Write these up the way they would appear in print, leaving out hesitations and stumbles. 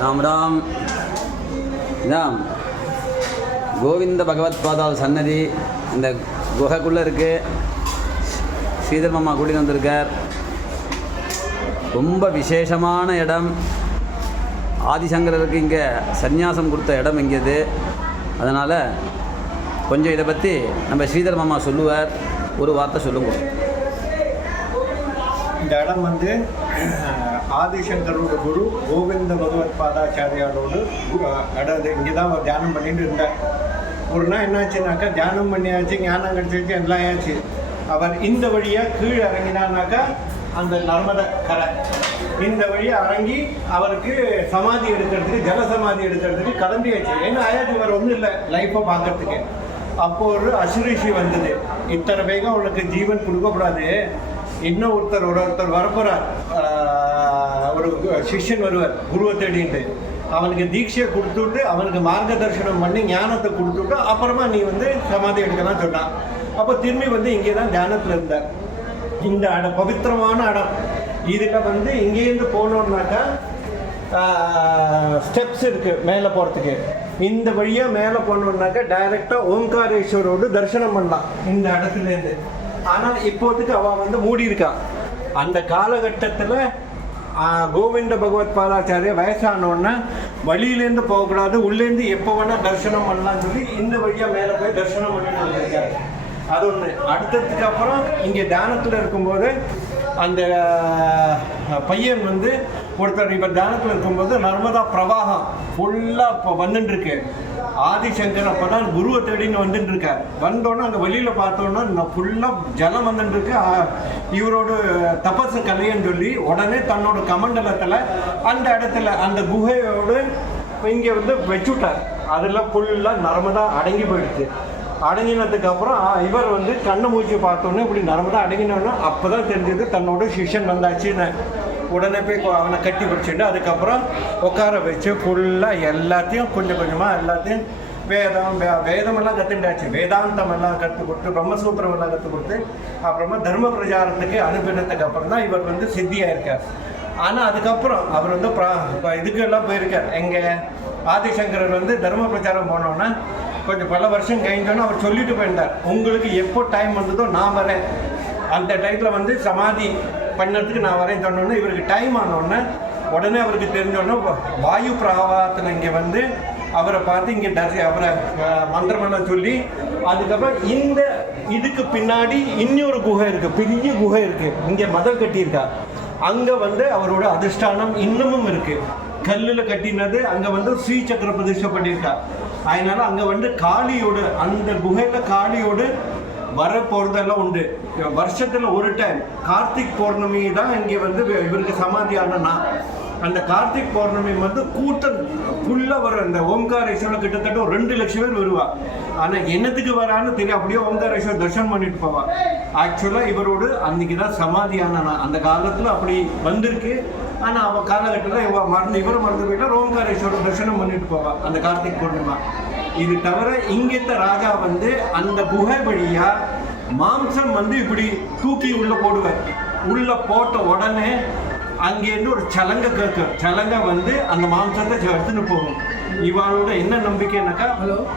ராம் ராம். இதான் கோவிந்த பகவத்பாதால் சன்னதி இந்த குகைக்குள்ளே இருக்குது. ஸ்ரீதர் மாமா கூட்டிகிட்டு வந்திருக்கார். ரொம்ப விசேஷமான இடம். ஆதிசங்கரருக்கு இங்கே சந்நியாசம் கொடுத்த இடம் இங்கே இது. அதனால் கொஞ்சம் இதை பற்றி நம்ம ஸ்ரீதர் மாமா சொல்லுவார். ஒரு வார்த்தை சொல்லுங்க. இந்த இடம் வந்து ஆதிசங்கரோட குரு கோவிந்த பகவத் பாதாச்சாரியாரோடு இடம். இங்கே தான் அவர் தியானம் பண்ணிட்டு இருந்தார். ஒரு நாள் என்னாச்சுனாக்கா தியானம் பண்ணியாச்சு, ஞானம் கிடச்சிச்சு, எல்லாம் ஆச்சு. அவர் இந்த வழியாக கீழே இறங்கினானாக்கா அந்த நர்மத கரை இந்த வழியாக இறங்கி அவருக்கு சமாதி எடுக்கிறதுக்கு, ஜல சமாதி எடுக்கிறதுக்கு கிளம்பியாச்சு. ஏன்னா ஆயாச்சு வேறு ஒன்றும் இல்லை லைஃப்பை பார்க்கறதுக்கு. அப்போ ஒரு அசுரிஷி வந்தது. இத்தனை வேகம் அவனுக்கு ஜீவன் கொடுக்கக்கூடாது, இன்னும் ஒருத்தர் வரப்போகிறார், ஒரு சிஷ்யன் வருவார் குருவை தேடின்ட்டு. அவனுக்கு தீட்சையை கொடுத்துட்டு அவனுக்கு மார்க்க தரிசனம் பண்ணி ஞானத்தை கொடுத்துட்டு அப்புறமா நீ வந்து சமாதி எடுக்கலாம் சொன்னான். அப்போ திரும்பி வந்து இங்கே தான் தியானத்தில் இருந்தார். இந்த இடம் பவித்திரமான இடம். இதில் வந்து இங்கேருந்து போனோம்னாக்கா ஸ்டெப்ஸ் இருக்குது மேலே போகிறதுக்கு. இந்த வழியாக மேலே போனோம்னாக்கா டைரெக்டாக ஓம்காரேஸ்வரோடு தரிசனம் பண்ணலாம் இந்த இடத்துலேருந்து. ஆனால் இப்போதைக்கு அவள் வந்து மூடி இருக்கான். அந்த காலகட்டத்தில் கோவிந்த பகவத் பாதாச்சாரிய வயசானோன்னா வழியிலேருந்து போகக்கூடாது, உள்ளேருந்து எப்போ வேணால் தரிசனம் பண்ணலான்னு சொல்லி இந்த வழியாக மேலே போய் தரிசனம் பண்ணிட்டு வந்திருக்காரு. அது ஒன்று. அடுத்ததுக்கு அப்புறம் இங்கே தியானத்தில் இருக்கும்போது அந்த பையன் வந்து ஒருத்தர் இப்போ தியானத்தில் இருக்கும்போது நர்மதா பிரவாகம் ஃபுல்லாக இப்போ வந்துட்டுருக்கு. ஆதிசங்கர் அப்போ தான் குருவை தேடின்னு வந்துட்டு இருக்கார். வந்தோன்னே அங்கே வெளியில் பார்த்தோன்னா ஃபுல்லாக ஜலம் வந்துட்டுருக்கு. இவரோட தபசு கலைன்னு சொல்லி உடனே தன்னோட கமண்டலத்தில் அந்த இடத்துல அந்த குகையோடு இங்கே வந்து வச்சுட்டார். அதில் ஃபுல்லாக நர்மதா அடங்கி போயிடுச்சு. அடங்கினதுக்கப்புறம் இவர் வந்து கண்ணை மூச்சு பார்த்தோன்னே இப்படி நர்மதா அடங்கினோன்னா அப்போ தான் தெரிஞ்சது தன்னோட சிஷ்யன் வந்தாச்சுன்னு. உடனே போய் அவனை கட்டி பிடிச்சிட்டு அதுக்கப்புறம் உட்கார வச்சு ஃபுல்லாக எல்லாத்தையும் கொஞ்சம் கொஞ்சமாக எல்லாத்தையும் வேதமெல்லாம் கற்றுட்டாச்சு. வேதாந்தம் எல்லாம் கற்றுக் கொடுத்து, பிரம்மசூத்திரம் எல்லாம் கற்றுக் கொடுத்து அப்புறமா தர்ம பிரச்சாரத்துக்கு அனுப்பினதுக்கு அப்புறம் தான் இவர் வந்து சித்தியாக இருக்கார். ஆனால் அதுக்கப்புறம் அவர் வந்து இதுக்கெல்லாம் போயிருக்கார். எங்கே ஆதிசங்கரர் வந்து தர்ம பிரச்சாரம் போனோன்னா கொஞ்சம் பல வருஷம் கழிஞ்சோன்னா அவர் சொல்லிட்டு போயிருந்தார், உங்களுக்கு எப்போ டைம் வந்ததோ நான் வரேன், அந்த டைத்தில் வந்து சமாதி பண்ணுறதுக்கு நான் வரேன் சொன்னோன்னே இவருக்கு டைம் ஆனோடனே உடனே அவருக்கு தெரிஞ்சோடனே வாயு பிரவாகத்தில் இங்கே வந்து அவரை பார்த்து இங்கே அவரை மந்திரமெல்லாம் சொல்லி அதுக்கப்புறம் இந்த இதுக்கு பின்னாடி இன்னொரு குகை இருக்குது, பெரிய குகை இருக்குது, இங்கே மதல் கட்டியிருக்கா. அங்கே வந்து அவரோட அதிஷ்டானம் இன்னமும் இருக்குது. கல்லில் கட்டினது அங்கே வந்து ஸ்ரீ சக்கர பிரதிஷ்டை பண்ணியிருக்கா. அதனால அங்கே வந்து காளியோடு அந்த குகையில் காளியோடு வர போகிறதெல்லாம் உண்டு. வருஷத்தில் ஒரு டைம் கார்த்திக் பௌர்ணமி தான் இங்கே வந்து இவருக்கு சமாதியானா. அந்த கார்த்திக் பௌர்ணமி வந்து கூட்டம் ஃபுல்லாக வரும். அந்த ஓம்காரேஸ்வரர் கிட்டத்தட்ட ஒரு 2 லட்சம் பேர் வருவா. ஆனால் என்னத்துக்கு வரான்னு தெரியும், அப்படியே ஓம்காரேஸ்வரர் தரிசனம் பண்ணிட்டு போவா. ஆக்சுவலாக இவரோடு அன்றைக்கி தான் சமாதியானா. அந்த காலத்தில் அப்படி வந்திருக்கு. ஆனால் அவள் காலகட்டத்தில் இவரை மறந்து போயிட்டா ஓம்காரேஸ்வரர் தரிசனம் பண்ணிட்டு போவா அந்த கார்த்திக் பௌர்ணமா. இது தவிர இங்கேத்த ராஜா வந்து அந்த குகை வழியாக மாம்சம் வந்து இப்படி தூக்கி உள்ளே போடுவார். உள்ளே போட்ட உடனே அங்கேருந்து ஒரு சலங்கை கேட்கும். சலங்கை வந்து அந்த மாம்சத்தை எடுத்துன்னு போகும். இவளோட என்ன நம்பிக்கைனாக்கா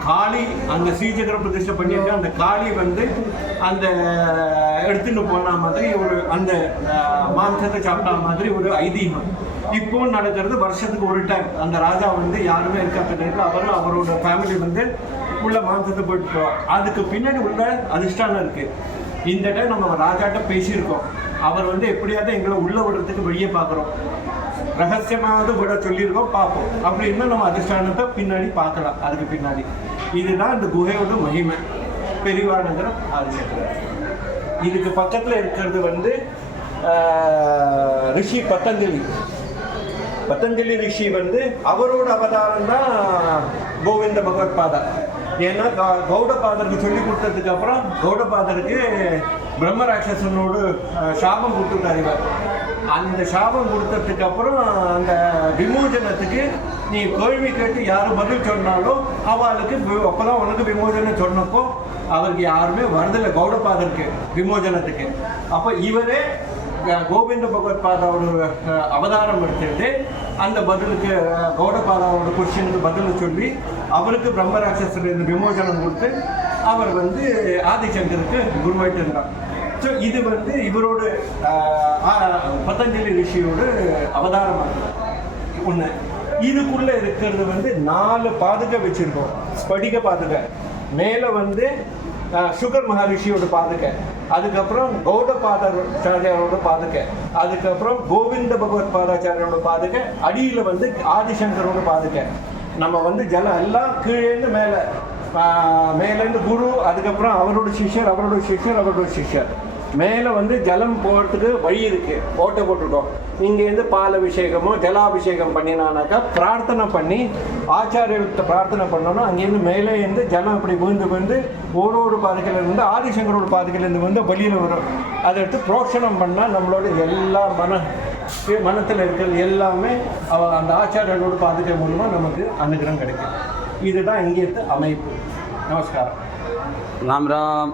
காளி அங்கே ஸ்ரீசக்கர பிரதிஷ்டை பண்ணியிருக்க அந்த காளி வந்து அந்த எடுத்துன்னு போன மாதிரி ஒரு அந்த மாம்சத்தை சாப்பிட்டா மாதிரி ஒரு ஐதீகம் இப்போ நடக்கிறது. வருஷத்துக்கு ஒரு டைம் அந்த ராஜா வந்து யாருமே இருக்காத நேரத்தில் அவரும் அவரோட ஃபேமிலி வந்து உள்ள மாம்சத்தை போயிட்டு போவார். அதுக்கு பின்னாடி உள்ள அதிஷ்டானம் இருக்குது. இந்த டைம் நம்ம ராஜாட்ட பேசியிருக்கோம். அவர் வந்து எப்படியாவது எங்களை உள்ள விடுறதுக்கு வெளியே பார்க்குறோம், ரகசியமாவது விட சொல்லியிருக்கோம், பார்ப்போம். அப்படி இருந்தால் நம்ம அதிஷ்டானத்தை பின்னாடி பார்க்கலாம். அதுக்கு பின்னாடி இதுதான் இந்த குகையோட மகிமை. பெரியவானங்கிற ஆதிசங்கரர். இதுக்கு பக்கத்தில் இருக்கிறது வந்து ரிஷி பத்தஞ்சலி ரிஷி வந்து அவரோட அவதாரம் தான் கோவிந்த பகவத் பாதா. ஏன்னா கௌடபாதருக்கு சொல்லி கொடுத்ததுக்கு அப்புறம் கௌடபாதருக்கு பிரம்ம ராட்சசனோடு சாபம் கொடுத்துட்டார் இவர். அந்த சாபம் கொடுத்ததுக்கு அப்புறம் அந்த விமோசனத்துக்கு நீ கேள்வி கேட்டு யாரும் பதில் சொன்னாலும் அவளுக்கு அப்போதான் உனக்கு விமோசனம் சொன்னப்போ அவருக்கு யாருமே வருதில்லை கௌடபாதருக்கு விமோசனத்துக்கு. அப்போ இவரே கோவிந்த பகவத் பாதாவோட அவதாரம் எடுத்துட்டு அந்த பதிலுக்கு கௌடபாதாவோட கொஸ்டினுக்கு பதில் சொல்லி அவருக்கு பிரம்மராட்சசர் விமோசனம் கொடுத்து அவர் வந்து ஆதிசங்கருக்கு குருவாயிட்டு இருந்தார். ஸோ இது வந்து இவரோட பதஞ்சலி ரிஷியோட அவதாரமாக ஒன்று. இதுக்குள்ளே இருக்கிறது வந்து 4 பாதுகை வச்சுருக்கோம். ஸ்படிக பாதுகை, மேலே வந்து சுகர் மகரிஷியோட பாதுகை, அதுக்கப்புறம் கௌடபாதாச்சாரியாரோட பாதுகை, அதுக்கப்புறம் கோவிந்த பகவத் பாதாச்சாரியோட பாதுகை, அடியில் வந்து ஆதிசங்கரோட பாதுகை. நம்ம வந்து ஜலம் எல்லாம் கீழேருந்து மேலேருந்து குரு, அதுக்கப்புறம் அவரோட சிஷ்யர் மேலே வந்து ஜலம் போகிறதுக்கு வழி இருக்குது, ஓட்டை போட்டிருக்கோம். இங்கேருந்து பால் அபிஷேகமோ ஜலாபிஷேகம் பண்ணினானாக்கா பிரார்த்தனை பண்ணி ஆச்சாரியத்தை பிரார்த்தனை பண்ணோன்னா அங்கேருந்து மேலேருந்து ஜலம் அப்படி விழுந்து ஒரு பாதுகையிலேருந்து ஆதிசங்கரோட பாதுகையிலேருந்து வந்து வெளியில் வரும். அதை எடுத்து புரோஷனம் பண்ணால் நம்மளோட எல்லா மனத்தில் இருக்கிறது எல்லாமே அந்த ஆச்சாரியரோட பாதுகை மூலமாக நமக்கு அனுகிரகம் கிடைக்கும். இதுதான் இங்கே அமைப்பு. நமஸ்காரம். ராம் ராம்.